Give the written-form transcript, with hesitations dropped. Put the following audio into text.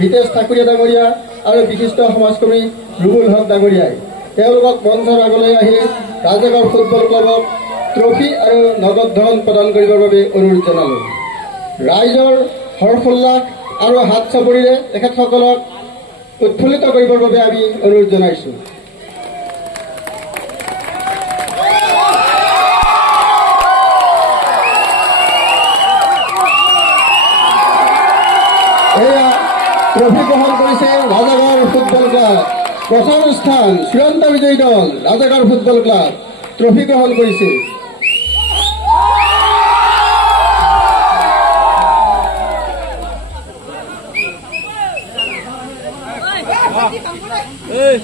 হিতেশ ঠাকুৰীয়া ডাঙৰীয়া আৰু বিশিষ্ট সমাজকৰ্মী ৰুবুল হক ডাঙৰীয়াই তেওঁলোকক মঞ্চৰ আগলৈ আহি ৰাজনগৰ ফুটবল ক্লাবক ট্ৰফি আৰু নগদ ধন প্ৰদান কৰিবৰ বাবে অনুৰোধ জনালোঁ। ৰাইজৰ হৰ্ষোল্লাস আৰু হাত চাপৰিৰে তেখেতসকলক উৎফুল্লিত কৰিবৰ বাবে আমি অনুৰোধ জনাইছোঁ। এয়া ট্ৰফি গ্ৰহণ কৰিছে ৰাজাগড় ফুটবল ক্লাব। প্ৰথম স্থান চূড়ান্ত বিজয়ী দল ৰাজাগড় ফুটবল ক্লাব ট্ৰফি গ্ৰহণ কৰিছে। Hey!